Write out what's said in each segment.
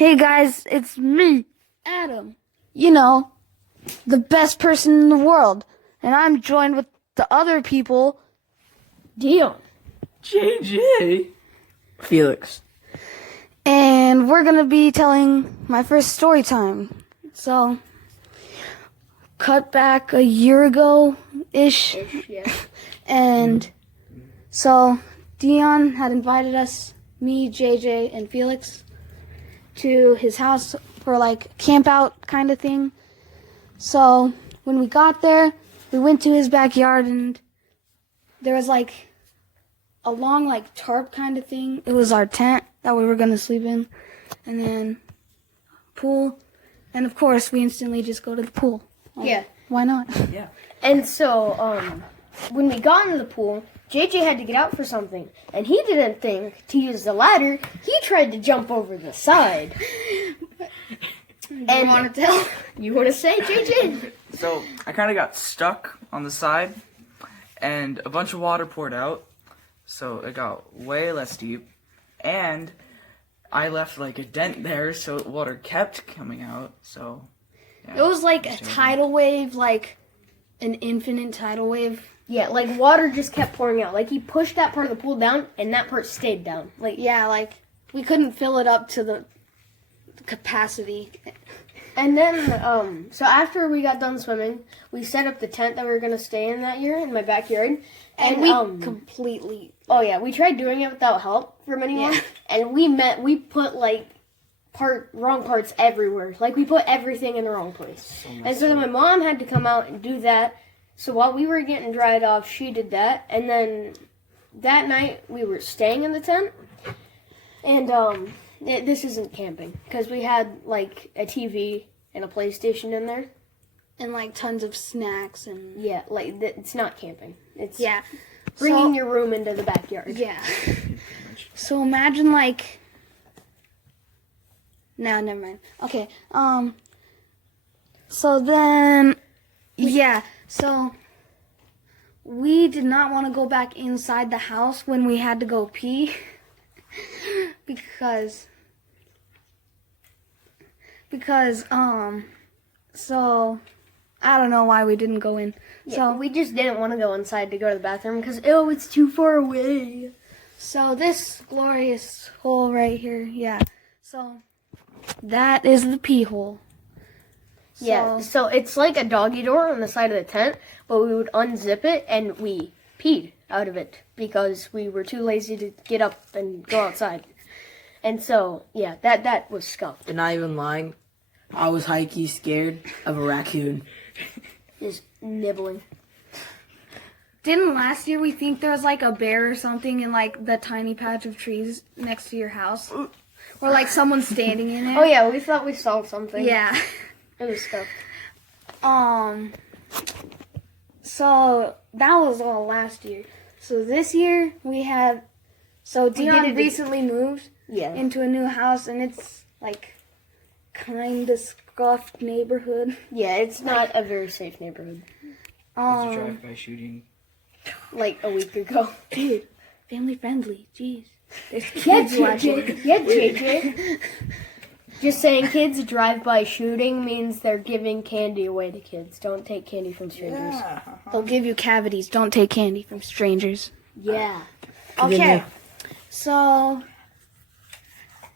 Hey guys, it's me, Adam. You know, the best person in the world. And I'm joined with the other people, Dion. JJ. Felix. and we're gonna be telling my first story time. So, cut back a year ago-ish. Yeah. And so, Dion had invited us, me, JJ, and Felix, to his house for like a camp out kind of thing. So when we got there, we went to his backyard and there was like a long like tarp kind of thing. It was our tent that we were going to sleep in. And then pool. And of course we instantly just go to the pool. Like, Yeah. why not? Yeah. And so, when we got into the pool, JJ had to get out for something, and he didn't think to use the ladder. He tried to jump over the side. And want to tell? You want to say, JJ? So I kind of got stuck on the side, and a bunch of water poured out, so it got way less deep, and I left like a dent there, so water kept coming out. So yeah, It was like a terrible. tidal wave, like an infinite tidal wave. Yeah, like water just kept pouring out. Like he pushed that part of the pool down, and that part stayed down. Like Yeah, like we couldn't fill it up to the capacity. And then, so after we got done swimming, we set up the tent that we were gonna stay in that year in my backyard. And we completely... Oh yeah, we tried doing it without help from anyone, and we put like wrong parts everywhere. Like we put everything in the wrong place. And so then my mom had to come out and do that. So while we were getting dried off, she did that. And then that night we were staying in the tent. And this isn't camping because we had like a TV and a PlayStation in there. And like tons of snacks and... Yeah, like it's not camping. It's Yeah. bringing So- your room into the backyard. Yeah. So imagine like... No, never mind. Okay. So then... Yeah. So... We did not want to go back inside the house when we had to go pee. because... So... I don't know why we didn't go in. Yeah, So we just didn't want to go inside to go to the bathroom because it's too far away. So this glorious hole right here, yeah. So that is the pee hole. Yeah, so it's like a doggy door on the side of the tent, but we would unzip it and we peed out of it because we were too lazy to get up and go outside. And so, yeah, that was scuffed. And not even lying, I was high-key scared of a raccoon. Just nibbling. Didn't last year we think there was like a bear or something in like the tiny patch of trees next to your house? Or like someone standing in it? Oh yeah, we thought we saw something. Yeah. It was scuffed. So that was all last year. So this year we have, so Dion recently moved Yeah. into a new house and it's like kind of scuffed neighborhood. Yeah, it's not a very safe neighborhood. There's a drive-by shooting. Like a week ago. Dude, family friendly, jeez. There's Yeah, kids watching. JJ. Yeah, JJ. Just saying, kids drive-by shooting means they're giving candy away to kids. Don't take candy from strangers. They'll give you cavities. Don't take candy from strangers. Yeah. Okay. So,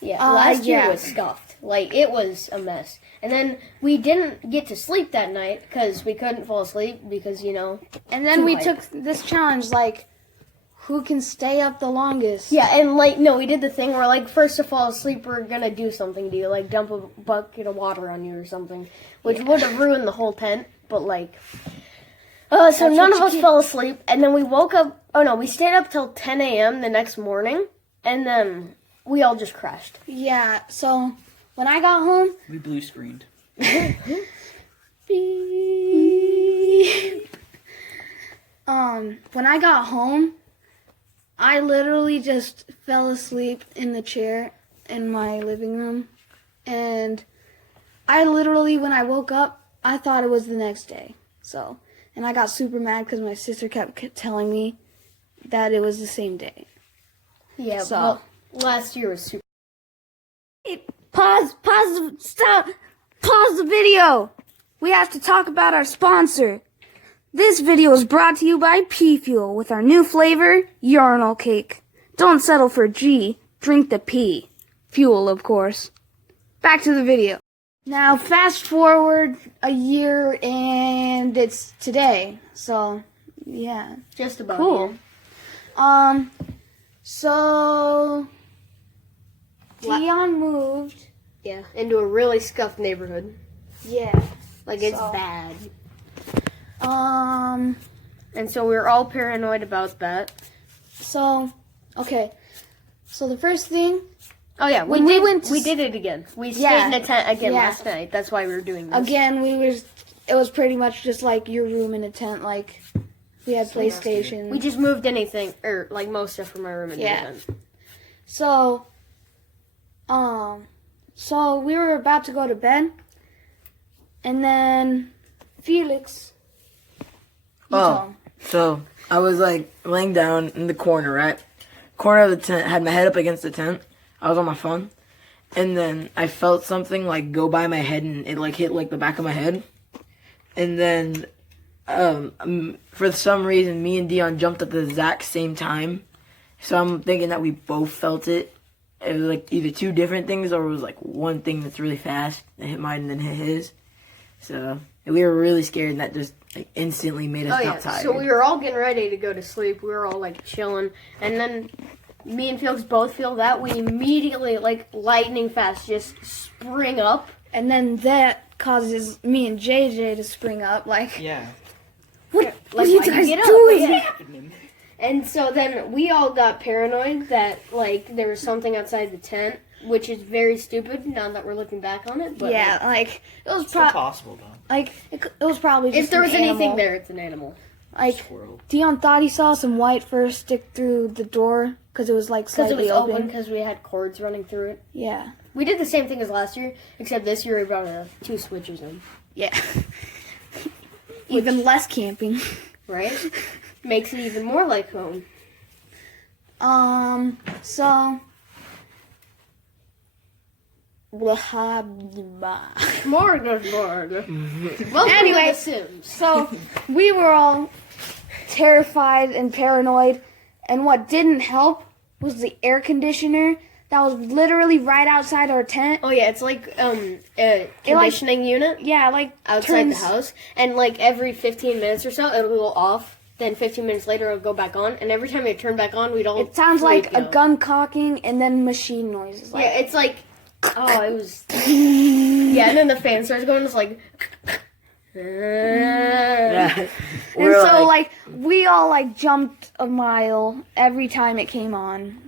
Yeah, last year yeah. was scuffed. Like, it was a mess. And then we didn't get to sleep that night because we couldn't fall asleep because, and then Too we hype. took this challenge, like, who can stay up the longest? Yeah, and like, no, we did the thing where, like, first to fall asleep, we're gonna do something to you, like dump a bucket of water on you or something, which would have ruined the whole tent, but like, so none of us fell asleep, and then we woke up, we stayed up till 10 a.m. the next morning, and then we all just crashed. Yeah, so when I got home, We blue screened. when I got home, I literally just fell asleep in the chair in my living room. And I literally, when I woke up, I thought it was the next day. So, and I got super mad because my sister kept telling me that it was the same day. Yeah, So- well, last year was super. Stop. Pause the video. We have to talk about our sponsor. This video is brought to you by P Fuel with our new flavor, urinal cake. Don't settle for G, drink the P. Fuel, of course. Back to the video. Now, fast forward a year and it's today. So, yeah. Just about. Cool. Yeah. So Dion moved. Yeah, into a really scuffed neighborhood. Yeah. Like, it's So- bad. And so we were all paranoid about that. so, okay. So the first thing, Oh yeah, When we went to we s- did it again. We stayed Yeah. in a tent again Yeah. last night. That's why we were doing this. again, it was pretty much just like your room in a tent. Like, we had PlayStation. We just moved anything, or like most stuff from my room into Yeah. the tent. So, so we were about to go to bed, and then Felix. you tell him. So I was like laying down in the corner, right? Corner of the tent, had my head up against the tent. I was on my phone. And then I felt something like go by my head and it like hit like the back of my head. And then for some reason me and Dion jumped at the exact same time. So I'm thinking that we both felt it. It was like either two different things or it was like one thing that's really fast that hit mine and then hit his. So we were really scared and that just like instantly made us Oh yeah, not tired. so we were all getting ready to go to sleep. We were all like chilling, and then me and Felix both feel that. We immediately, like lightning fast, just spring up. And then that causes me and JJ to spring up. Like, Yeah. what are Like, you why you guys get up? doing? Yeah. And so then we all got paranoid that like there was something outside the tent, which is very stupid now that we're looking back on it. But Yeah, like it was Still possible, though. like it was probably just if there an was anything animal. there, it's an animal. Like Squirrel. Dion thought he saw some white fur stick through the door because it was like Because it slightly was open. open because we had cords running through it. Yeah, We did the same thing as last year, except this year we brought two switches in. yeah. Even less camping. Right? Makes it even more like home. So. Welcome Anyway. to The Sims. So we were all terrified and paranoid, and what didn't help was the air conditioner that was literally right outside our tent. Oh yeah, it's like a conditioning unit Yeah, like outside turns, the house, and like every 15 minutes or so, it'll go off. Then 15 minutes later, it'll go back on, and every time it turned back on, we'd all. It sounds like freak a out. gun cocking and then machine noises. Like, Yeah, it's like. Oh, it was. Yeah, and then the fan starts going. It's like. Yeah. and We're so like we all like jumped a mile every time it came on.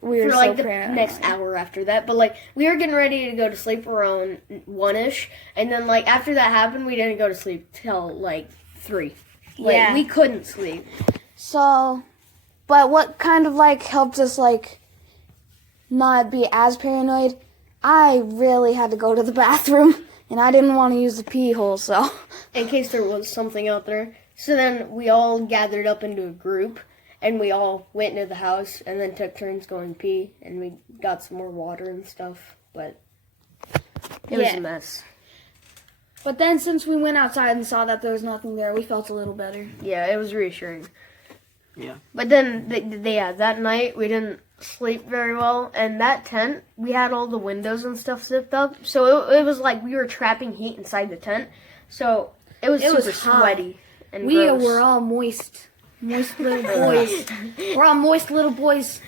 We were For like so the paranoid. next hour after that, but like we were getting ready to go to sleep around 1ish, and then like after that happened, we didn't go to sleep till like 3. Like Yeah. we couldn't sleep. So, but what kind of like helped us like not be as paranoid? I really had to go to the bathroom, and I didn't want to use the pee hole, so. In case there was something out there. So then we all gathered up into a group, and we all went into the house, and then took turns going pee, and we got some more water and stuff, but it was Yeah. a mess. But then since we went outside and saw that there was nothing there, we felt a little better. Yeah, it was reassuring. Yeah. But then, that night we didn't sleep very well, and that tent, we had all the windows and stuff zipped up, so it was like we were trapping heat inside the tent, so it was It was super hot. sweaty and We gross. were all moist. Moist little boys. We're all moist little boys.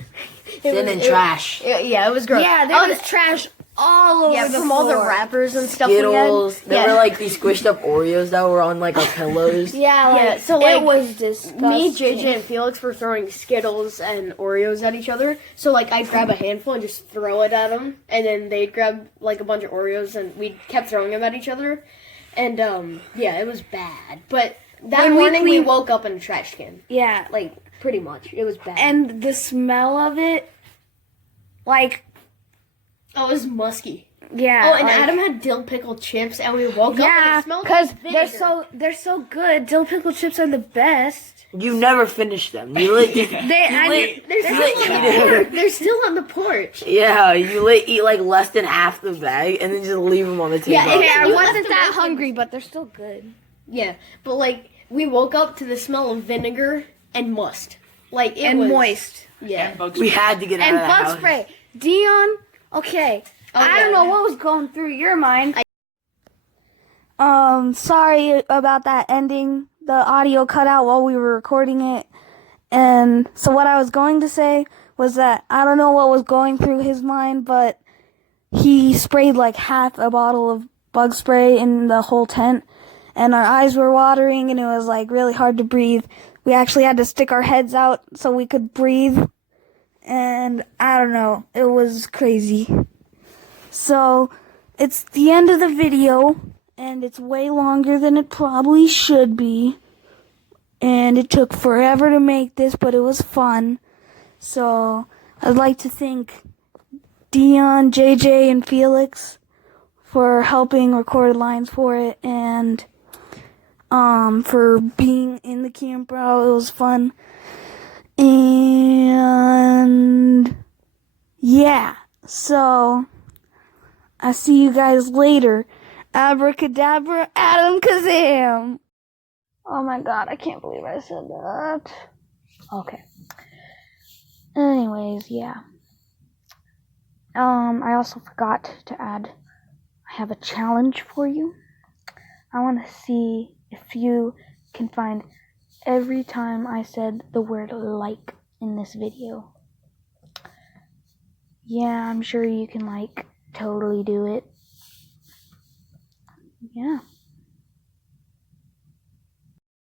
Sin and trash. Yeah, it was gross. Yeah, there was trash all over Yeah, the from floor. all the wrappers and stuff Skittles. we had. There were like these squished up Oreos that were on like our pillows. Yeah, like, Yeah, so, like, it was disgusting. Me, JJ, and Felix were throwing Skittles and Oreos at each other. So, like, I'd grab a handful and just throw it at them. And then they'd grab, like, a bunch of Oreos and we kept throwing them at each other. And, yeah, it was bad. But that When we morning we cleaned- woke up in a trash can. Yeah, Like, pretty much. It was bad. and the smell of it, like, oh, it was musky. Yeah. Oh, and like- Adam had dill pickle chips, and we woke up and Yeah, it smelled because like vinegar. they're so good. Dill pickle chips are the best. You never finish them. You let eat it. They're still on the porch. Yeah, you let eat like less than half the bag and then just leave them on the table. Yeah, Okay, I You wasn't left that them open. hungry, but they're still good. Yeah, but like we woke up to the smell of vinegar and must. Like it And was moist. Yeah. And bug We spray. had to get out And of the bug house. spray. Dion, okay. I don't know what was going through your mind. Sorry about that ending. The audio cut out while we were recording it. And so what I was going to say was that I don't know what was going through his mind, but he sprayed like half a bottle of bug spray in the whole tent. And our eyes were watering and it was like really hard to breathe. We actually had to stick our heads out so we could breathe. And I don't know, it was crazy. So, it's the end of the video, and it's way longer than it probably should be. And it took forever to make this, but it was fun. So, I'd like to thank Dion, JJ, and Felix for helping record lines for it, and for being in the campground. It was fun. And yeah, so I'll see you guys later. Abracadabra, Adam Kazam. Oh my god, I can't believe I said that. Okay. Anyways, yeah. I also forgot to add, I have a challenge for you. I want to see if you can find every time I said the word like in this video. Yeah, I'm sure you can totally do it. Yeah.